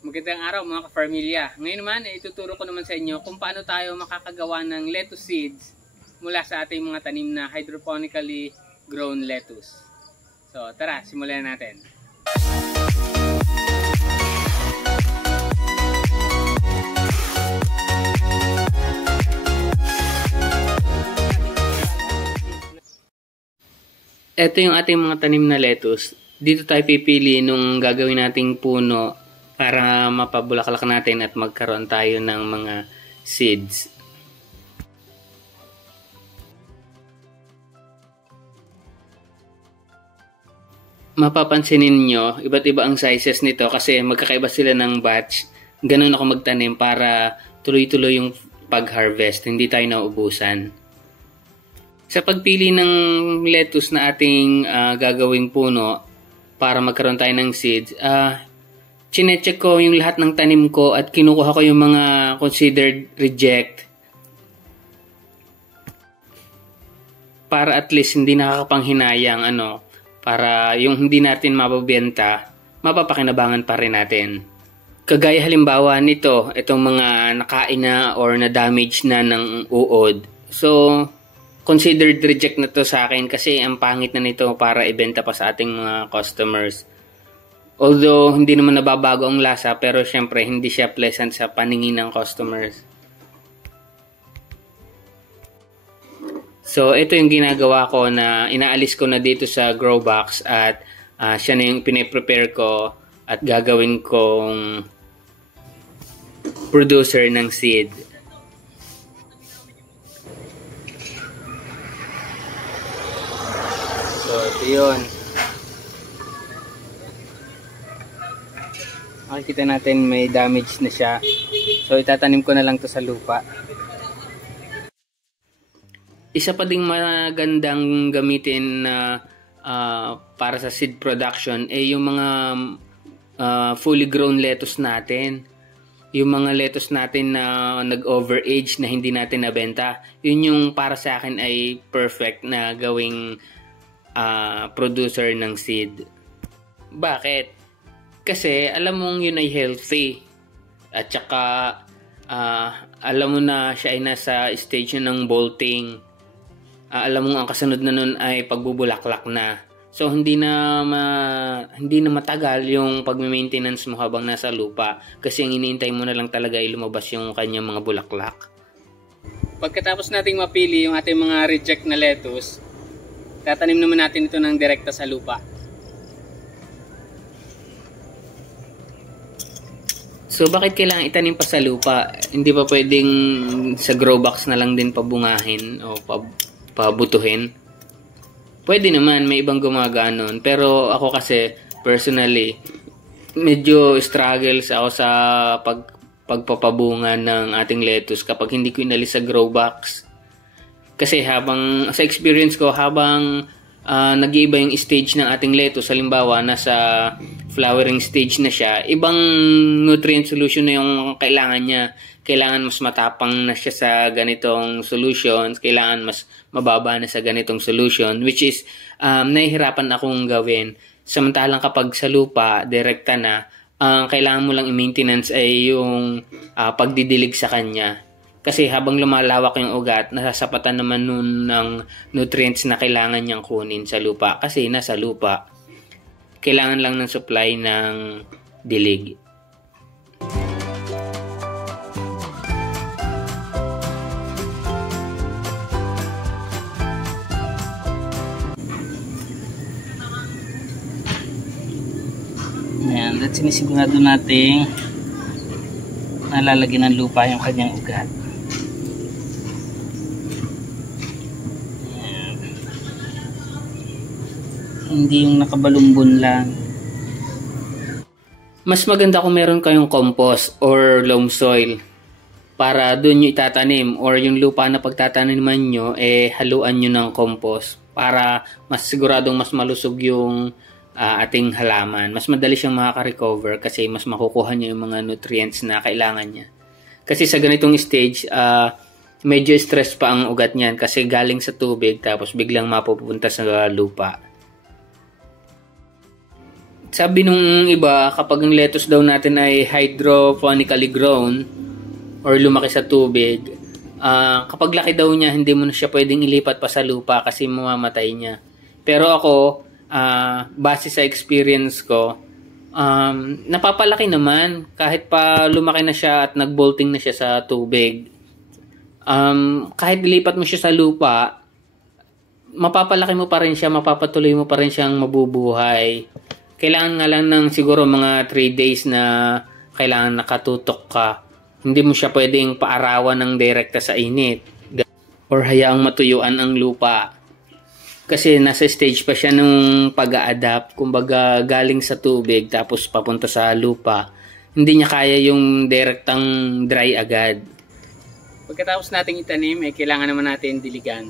Magandang araw mga ka-farmilya. Ngayon naman, ituturo ko naman sa inyo kung paano tayo makakagawa ng lettuce seeds mula sa ating mga tanim na hydroponically grown lettuce. So tara, simulan natin. Ito yung ating mga tanim na lettuce. Dito tayo pipili nung gagawin nating puno para mapabulaklak natin at magkaroon tayo ng mga seeds. Mapapansinin nyo, iba't iba ang sizes nito kasi magkakaiba sila ng batch. Ganun ako magtanim para tuloy-tuloy yung pag-harvest, hindi tayo nauubusan. Sa pagpili ng lettuce na ating gagawing puno para magkaroon tayo ng seeds, chinecheck ko yung lahat ng tanim ko at kinukuha ko yung mga considered reject para at least hindi nakakapanghinayang para yung hindi natin mababenta, mapapakinabangan pa rin natin. Kagaya halimbawa nito, itong mga nakain na or na-damage na ng uod. So, considered reject na to sa akin kasi ang pangit na nito para ibenta pa sa ating mga customers. Although, hindi naman nababago ang lasa, pero syempre, hindi siya pleasant sa paningin ng customers. So, ito yung ginagawa ko na inaalis ko na dito sa grow box at siya na yung piniprepare ko at gagawin kong producer ng seed. So, ito yun. Makikita natin may damage na siya. So itatanim ko na lang to sa lupa. Isa pa ding magandang gamitin na para sa seed production yung mga fully grown lettuce natin. Yung mga lettuce natin na nag-overage na hindi natin nabenta. Yun yung para sa akin ay perfect na gawing producer ng seed. Bakit? Kasi alam mong yun ay healthy at saka alam mo na siya ay nasa stage ng bolting. Alam mo ang kasunod na nun ay pagbubulaklak na. So hindi na matagal yung pag-maintenance mo habang nasa lupa kasi ang iniintay mo na lang talaga ay lumabas yung kanyang mga bulaklak. Pagkatapos nating mapili yung ating mga reject na lettuce, tatanim naman natin ito ng direkta sa lupa. So bakit kailangan itanim pa sa lupa? Hindi pa pwedeng sa grow box na lang din pabungahin o pabutuhin? Pwede naman, may ibang gumaganon. Pero ako kasi personally medyo struggles ako sa pagpapabunga ng ating lettuce kapag hindi ko inalis sa grow box. Kasi habang sa experience ko, habang nag-iiba yung stage ng ating lettuce, halimbawa nasa flowering stage na siya, ibang nutrient solution na yung kailangan niya. Kailangan mas matapang na siya sa ganitong solutions, kailangan mas mababa na sa ganitong solution, which is nahihirapan akong gawin. Samantalang kapag sa lupa, direkta na, kailangan mo lang i-maintenance ay yung pagdidilig sa kanya. Kasi habang lumalawak yung ugat, nasasapatan naman nun ng nutrients na kailangan niyang kunin sa lupa. Kasi nasa lupa, kailangan lang ng supply ng dilig. Ayan, at sinisigurado natin nalalagyan ng lupa yung kanyang ugat. Hindi yung nakabalumbon lang. Mas maganda kung meron kayong compost or loam soil para doon nyo itatanim, or yung lupa na pagtataniman nyo haluan nyo ng compost para mas siguradong mas malusog yung ating halaman. Mas madali siyang makaka-recover kasi mas makukuha niya yung mga nutrients na kailangan niya. Kasi sa ganitong stage, medyo stress pa ang ugat niyan kasi galing sa tubig tapos biglang mapupunta sa lupa. Sabi nung iba, kapag ang lettuce daw natin ay hydroponically grown or lumaki sa tubig, kapag laki daw niya, hindi mo na siya pwedeng ilipat pa sa lupa kasi mamamatay niya. Pero ako, base sa experience ko, napapalaki naman kahit pa lumaki na siya at nagbolting na siya sa tubig. Kahit ilipat mo siya sa lupa, mapapalaki mo pa rin siya, mapapatuloy mo pa rin siyang mabubuhay. Kailangan nga lang ng siguro mga 3 days na kailangan nakatutok ka. Hindi mo siya pwedeng paarawan ng direkta sa init or hayaang matuyuan ang lupa. Kasi nasa stage pa siya nung pag-a-adapt. Kumbaga galing sa tubig tapos papunta sa lupa. Hindi niya kaya yung direktang dry agad. Pagkatapos nating itanim, kailangan naman natin diligan.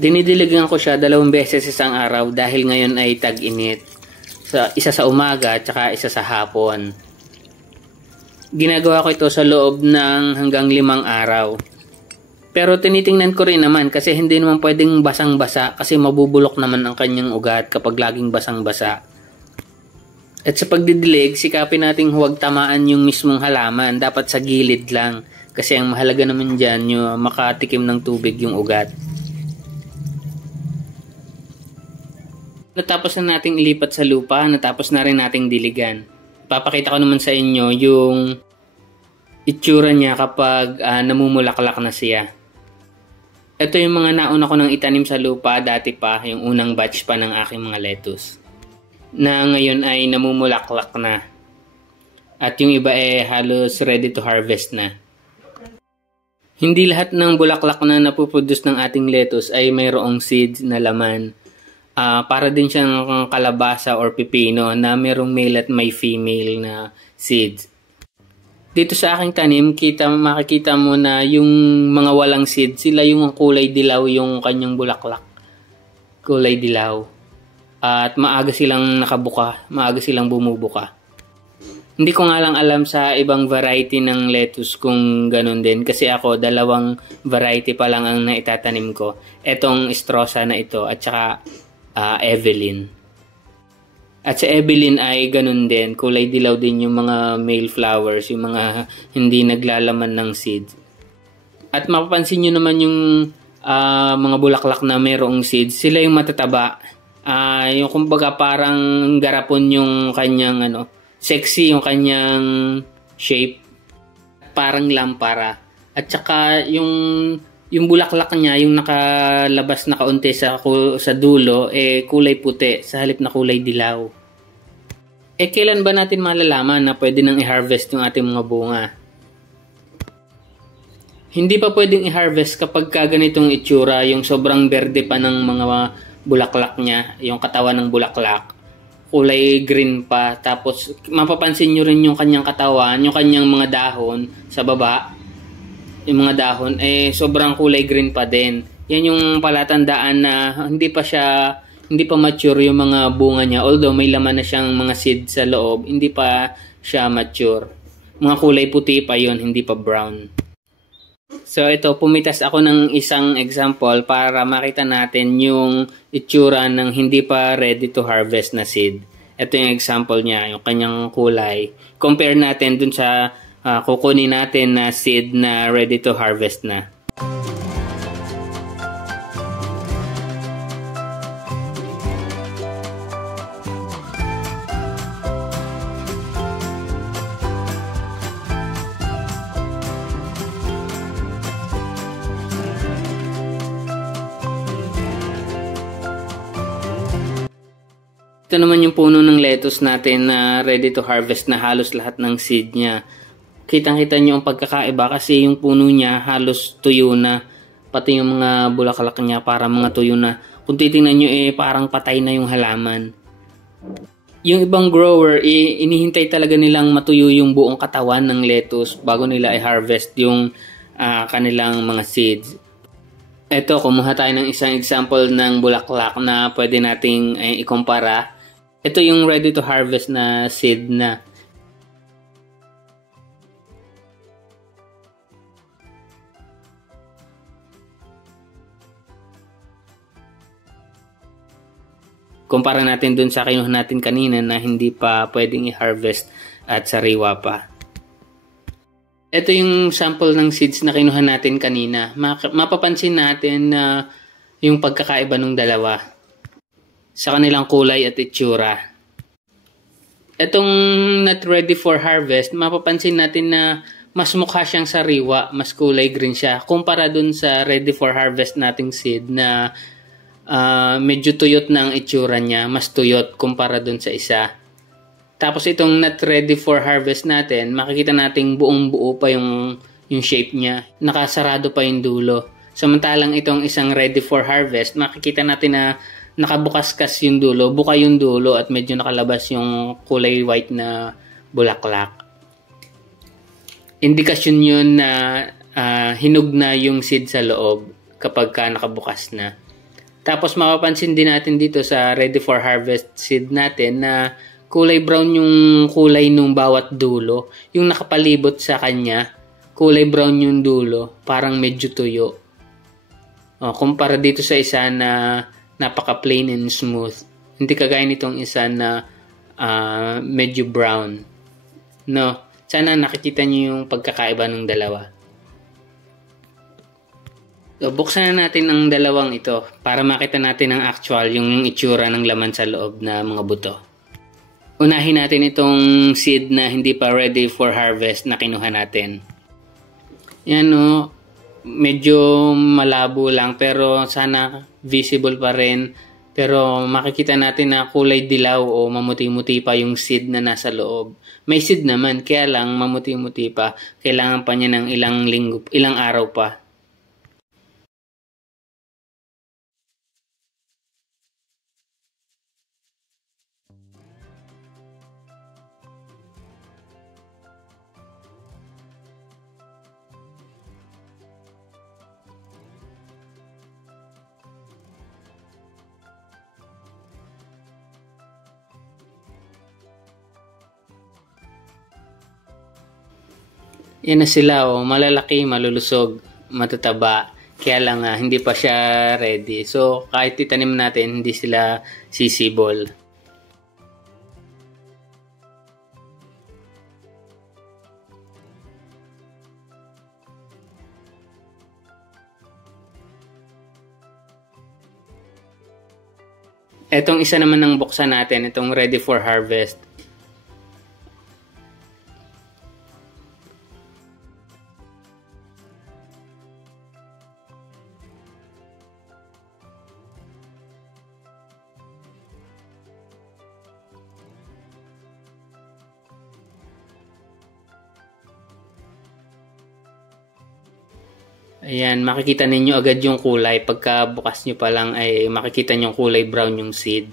Dinidiligan ko siya 2 beses isang araw dahil ngayon ay tag-init. Isa sa umaga at saka isa sa hapon. Ginagawa ko ito sa loob ng hanggang 5 araw. Pero tinitingnan ko rin naman kasi hindi naman pwedeng basang-basa kasi mabubulok naman ang kanyang ugat kapag laging basang-basa. At sa pagdidilig, sikapin nating huwag tamaan yung mismong halaman. Dapat sa gilid lang kasi ang mahalaga naman dyan yung makatikim ng tubig yung ugat. Natapos na nating ilipat sa lupa, natapos na rin nating diligan. Papakita ko naman sa inyo yung itsura niya kapag namumulaklak na siya. Ito yung mga nauna ko nang itanim sa lupa dati pa, yung unang batch pa ng aking mga lettuce. Na ngayon ay namumulaklak na. At yung iba halos ready to harvest na. Hindi lahat ng bulaklak na napuproduce ng ating lettuce ay mayroong seeds na laman. Para din siyang kalabasa or pipino na mayroong male at may female na seeds. Dito sa aking tanim, makikita mo na yung mga walang seeds, sila yung kulay dilaw yung kanyang bulaklak. Kulay dilaw. At maaga silang nakabuka, maaga silang bumubuka. Hindi ko nga lang alam sa ibang variety ng lettuce kung ganun din. Kasi ako, 2 variety pa lang ang naitatanim ko. Etong Strosa na ito at saka Evelyn. At sa Evelyn ay ganun din. Kulay dilaw din yung mga male flowers, yung mga hindi naglalaman ng seeds. At mapapansin nyo naman yung mga bulaklak na mayroong seeds. Sila yung matataba. Yung kumbaga parang garapon yung kanyang sexy yung kanyang shape. Parang lampara. At saka yung bulaklak niya, yung nakalabas na kaunti sa dulo, kulay puti sa halip na kulay dilaw. Kailan ba natin malalaman na pwede nang i-harvest yung ating mga bunga? Hindi pa pwedeng i-harvest kapag ganitong itsura, yung sobrang berde pa ng mga bulaklak niya, yung katawan ng bulaklak. Kulay green pa, tapos mapapansin nyo rin yung kanyang katawan, yung kanyang mga dahon sa baba. Yung mga dahon sobrang kulay green pa din. Yan yung palatandaan na hindi pa mature yung mga bunga niya. Although may laman na siyang mga seed sa loob, hindi pa siya mature. Mga kulay puti pa yon, hindi pa brown. So ito, pumitas ako ng isang example para makita natin yung itsura ng hindi pa ready to harvest na seed. Ito yung example niya, yung kanyang kulay. Compare natin dun sa kukunin natin na seed na ready to harvest na. Ito naman yung puno ng lettuce natin na ready to harvest na halos lahat ng seed niya. Kitang-kita nyo ang pagkakaiba kasi yung puno niya halos tuyo na. Pati yung mga bulaklak niya para mga tuyo na. Kung titingnan nyo parang patay na yung halaman. Yung ibang grower inihintay talaga nilang matuyo yung buong katawan ng lettuce bago nila i-harvest yung kanilang mga seeds. Ito, kumuha tayo ng isang example ng bulaklak na pwede nating ikumpara. Ito yung ready to harvest na seed na. Kumpara natin dun sa kinuha natin kanina na hindi pa pwedeng i-harvest at sariwa pa. Ito yung sample ng seeds na kinuha natin kanina. Mapapansin natin na yung pagkakaiba ng dalawa sa kanilang kulay at itsura. Itong not ready for harvest, mapapansin natin na mas mukha siyang sariwa, mas kulay green siya. Kumpara dun sa ready for harvest nating seed na medyo tuyot na ang itsura niya, mas tuyot kumpara dun sa isa. Tapos itong not ready for harvest natin, makikita nating buong buo pa yung shape niya. Nakasarado pa yung dulo. Samantalang itong isang ready for harvest, makikita natin na nakabukas-kas yung dulo, buka yung dulo at medyo nakalabas yung kulay white na bulaklak. Indikasyon yun na hinog na yung seed sa loob kapag nakabukas na. Tapos mapapansin din natin dito sa ready for harvest seed natin na kulay brown yung kulay nung bawat dulo. Yung nakapalibot sa kanya, kulay brown yung dulo, parang medyo tuyo. Kumpara dito sa isa na napaka plain and smooth. Hindi kagaya nitong isa na medyo brown. No, sana nakikita niyo yung pagkakaiba ng dalawa. So, buksan na natin ang dalawang ito para makita natin ang actual, yung itsura ng laman sa loob na mga buto. Unahin natin itong seed na hindi pa ready for harvest na kinuha natin. Yan medyo malabo lang pero sana visible pa rin. Pero makikita natin na kulay dilaw o mamuti-muti pa yung seed na nasa loob. May seed naman, kaya lang mamuti-muti pa. Kailangan pa niya ng ilang araw pa. Yan na sila, malalaki, malulusog, matataba. Kaya lang hindi pa siya ready. So kahit itanim natin, hindi sila sisibol. Etong isa naman ng buksan natin, itong ready for harvest. Ayan, makikita ninyo agad yung kulay. Pagka bukas nyo pa lang ay makikita nyo kulay brown yung seed.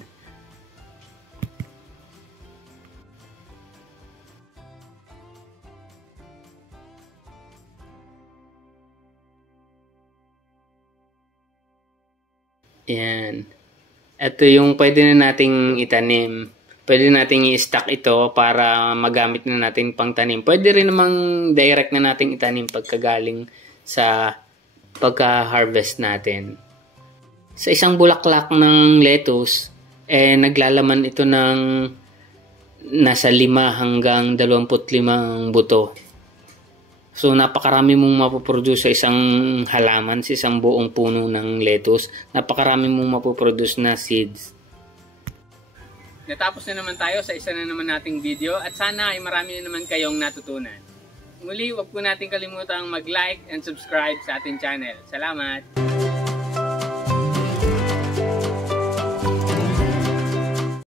Ayan. Ito yung pwede na nating itanim. Pwede nating i-stack ito para magamit na natin pang tanim. Pwede rin namang direct na nating itanim pagkagaling sa pagka-harvest natin. Sa isang bulaklak ng lettuce, naglalaman ito ng nasa 5 hanggang 25 buto. So, napakarami mong mapoproduce sa isang halaman, sa isang buong puno ng lettuce. Napakarami mong mapoproduce na seeds. Natapos na naman tayo sa isa na naman nating video at sana ay marami na naman kayong natutunan. Muli, huwag po natin kalimutang mag-like and subscribe sa ating channel. Salamat!